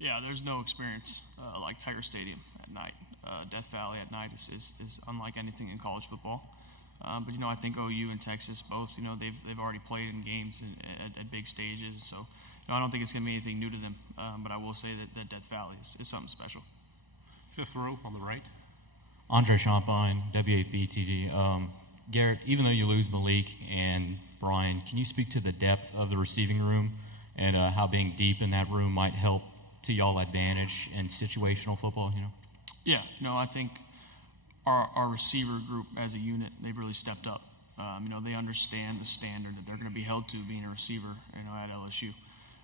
Yeah, there's no experience like Tiger Stadium at night. Death Valley at night is unlike anything in college football. But I think OU and Texas both, they've already played in games at big stages. So I don't think it's going to be anything new to them. But I will say that Death Valley is something special. Fifth row on the right. Andre Champagne, W8BTV. Garrett, even though you lose Malik and Brian, can you speak to the depth of the receiving room and how being deep in that room might help to y'all advantage in situational football? Yeah, I think our receiver group as a unit, they've really stepped up. They understand the standard that they're going to be held to being a receiver, at LSU.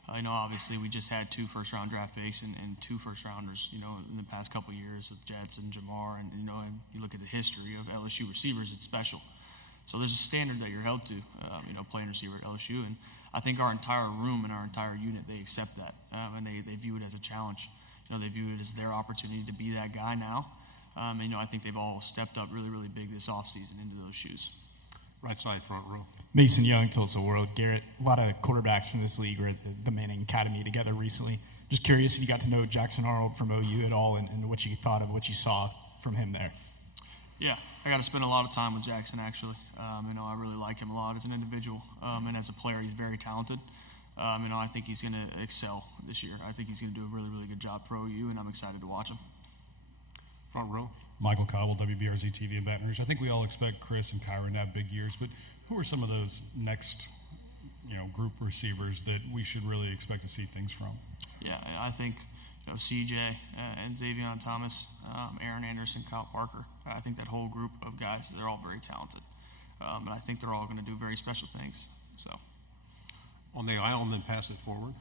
Obviously we just had 2 first-round draft picks and 2 first-rounders, in the past couple of years with Jets and Jamar, and and you look at the history of LSU receivers, it's special. So there's a standard that you're held to, playing receiver at LSU, and I think our entire room and our entire unit, they accept that, and they view it as a challenge. They view it as their opportunity to be that guy now. I think they've all stepped up really, really big this offseason into those shoes. Right side, front row. Mason Young, Tulsa World. Garrett, a lot of quarterbacks from this league were at the Manning Academy together recently. Just curious if you got to know Jackson Arnold from OU at all and what you thought of what you saw from him there. Yeah, I got to spend a lot of time with Jackson, actually. I really like him a lot as an individual, and as a player, he's very talented. I think he's going to excel this year. I think he's going to do a really, really good job for OU, and I'm excited to watch him. Front row. Michael Cowell, WBRZ TV in Baton Rouge. I think we all expect Chris and Kyron to have big years, but who are some of those next, group receivers that we should really expect to see things from? Yeah, I think CJ and Xavion Thomas, Aaron Anderson, Kyle Parker. I think that whole group of guys, they're all very talented, and I think they're all going to do very special things. So, on the aisle and then pass it forward.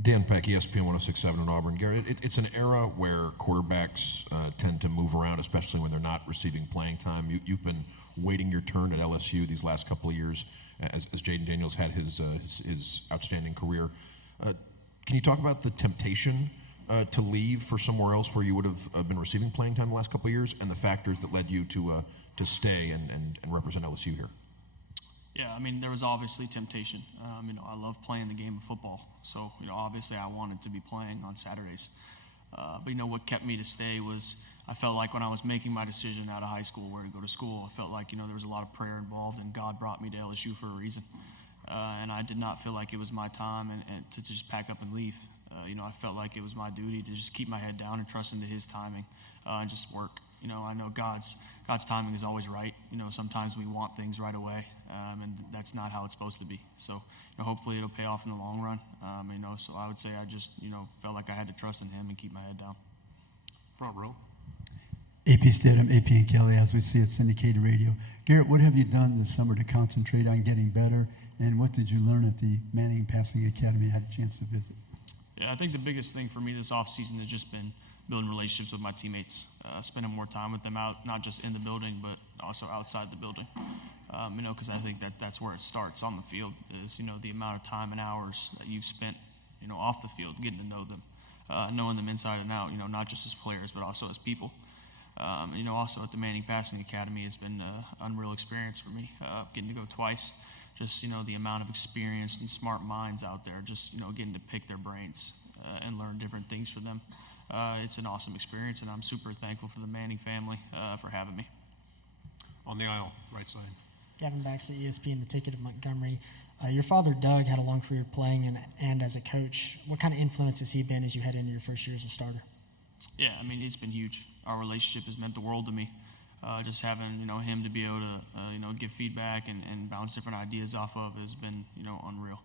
Dan Peck, ESPN 106.7 in Auburn. Garrett, it's an era where quarterbacks tend to move around, especially when they're not receiving playing time. You've been waiting your turn at LSU these last couple of years as Jaden Daniels had his outstanding career. Can you talk about the temptation to leave for somewhere else where you would have been receiving playing time the last couple of years and the factors that led you to stay and represent LSU here? Yeah, there was obviously temptation. I love playing the game of football. So, obviously I wanted to be playing on Saturdays. But, what kept me to stay was I felt like when I was making my decision out of high school where to go to school, I felt like, there was a lot of prayer involved, and God brought me to LSU for a reason. And I did not feel like it was my time and to just pack up and leave. I felt like it was my duty to just keep my head down and trust into His timing and just work. I know God's timing is always right. Sometimes we want things right away, and that's not how it's supposed to be. So, hopefully it'll pay off in the long run. So I would say I just, felt like I had to trust in Him and keep my head down. Front row. AP Stidham, AP and Kelly, as we see at syndicated radio. Garrett, what have you done this summer to concentrate on getting better, and what did you learn at the Manning Passing Academy? I had a chance to visit. Yeah, I think the biggest thing for me this offseason has just been building relationships with my teammates, spending more time with them out, not just in the building, but also outside the building. Because I think that's where it starts on the field is, the amount of time and hours that you've spent, off the field, getting to know them, knowing them inside and out, not just as players, but also as people. Also at the Manning Passing Academy, it's been an unreal experience for me, getting to go twice. Just, the amount of experienced and smart minds out there, just, getting to pick their brains and learn different things from them. It's an awesome experience, and I'm super thankful for the Manning family for having me. On the aisle, right side. Gavin Baxter, ESPN, the Ticket of Montgomery. Your father, Doug, had a long career playing and as a coach. What kind of influence has he been as you head into your first year as a starter? Yeah, it's been huge. Our relationship has meant the world to me. Just having, him to be able to, give feedback and bounce different ideas off of has been, unreal.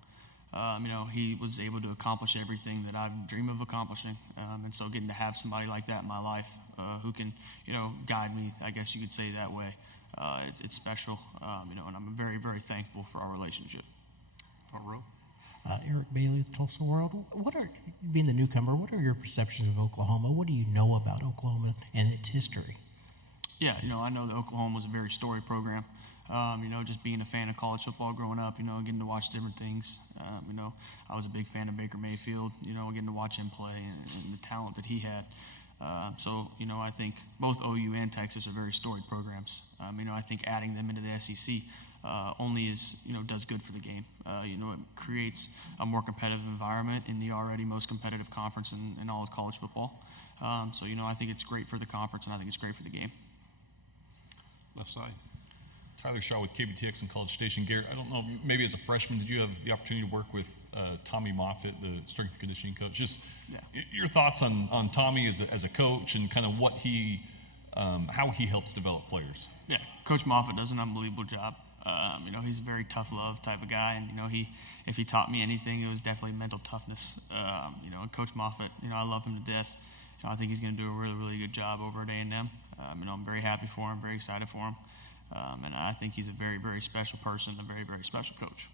He was able to accomplish everything that I've dreamed of accomplishing. And so getting to have somebody like that in my life who can, guide me, I guess you could say that way, it's special, and I'm very, very thankful for our relationship. Front row. Eric Bailey with Tulsa World. Being the newcomer, what are your perceptions of Oklahoma? What do you know about Oklahoma and its history? Yeah, I know that Oklahoma was a very storied program. Just being a fan of college football growing up, getting to watch different things. I was a big fan of Baker Mayfield, getting to watch him play and the talent that he had. I think both OU and Texas are very storied programs. I think adding them into the SEC, only does good for the game. It creates a more competitive environment in the already most competitive conference in all of college football. So I think it's great for the conference, and I think it's great for the game. Left side. Tyler Shaw with KBTX and College Station. Garrett, I don't know, maybe as a freshman, did you have the opportunity to work with Tommy Moffitt, the strength and conditioning coach? Just your thoughts on Tommy as a coach and kind of what how he helps develop players. Yeah, Coach Moffitt does an unbelievable job. He's a very tough love type of guy, and if he taught me anything, it was definitely mental toughness. And Coach Moffitt, I love him to death. I think he's going to do a really, really good job over at A&M. I'm very happy for him, very excited for him. And I think he's a very, very special person, a very, very special coach.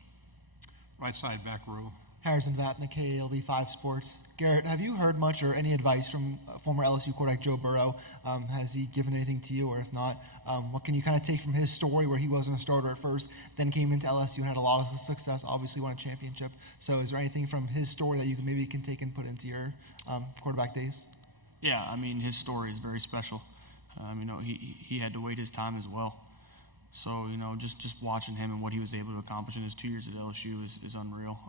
Right side, back row. Harrison Vatnik, KALB 5 Sports. Garrett, have you heard much or any advice from former LSU quarterback Joe Burrow? Has he given anything to you, or if not, what can you kind of take from his story where he wasn't a starter at first, then came into LSU and had a lot of success, obviously won a championship. So is there anything from his story that you can take and put into your quarterback days? Yeah, his story is very special. He had to wait his time as well. So, just watching him and what he was able to accomplish in his 2 years at LSU is unreal.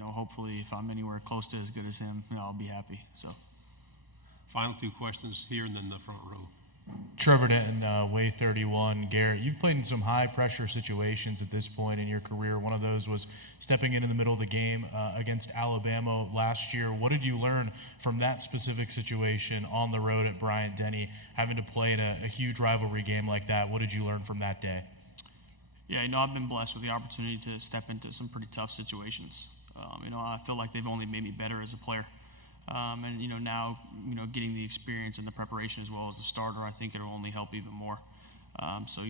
Hopefully if I'm anywhere close to as good as him, I'll be happy. So, Final 2 questions here and then the front row. Trevor Denton, Way 31. Garrett, you've played in some high-pressure situations at this point in your career. One of those was stepping in the middle of the game against Alabama last year. What did you learn from that specific situation on the road at Bryant-Denny, having to play in a huge rivalry game like that? What did you learn from that day? Yeah, I've been blessed with the opportunity to step into some pretty tough situations. I feel like they've only made me better as a player. And now getting the experience and the preparation as well as a starter, I think it'll only help even more. So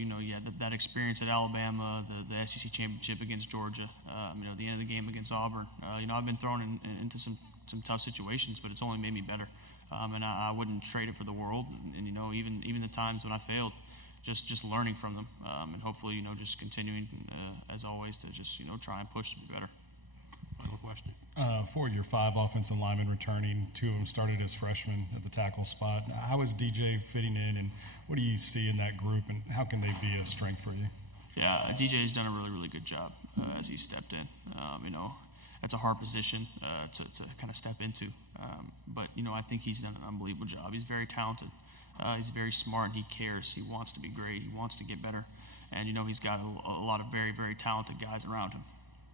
that experience at Alabama, the SEC championship against Georgia, the end of the game against Auburn. I've been thrown into some tough situations, but it's only made me better. And I wouldn't trade it for the world. And even the times when I failed, just learning from them, and hopefully just continuing as always to just try and push to be better. Final question. 4 of your 5 offensive linemen returning, 2 of them started as freshmen at the tackle spot. How is DJ fitting in, and what do you see in that group, and how can they be a strength for you? Yeah, DJ has done a really, really good job as he stepped in. That's a hard position to kind of step into. But I think he's done an unbelievable job. He's very talented. He's very smart, and he cares. He wants to be great. He wants to get better. And, he's got a lot of very, very talented guys around him.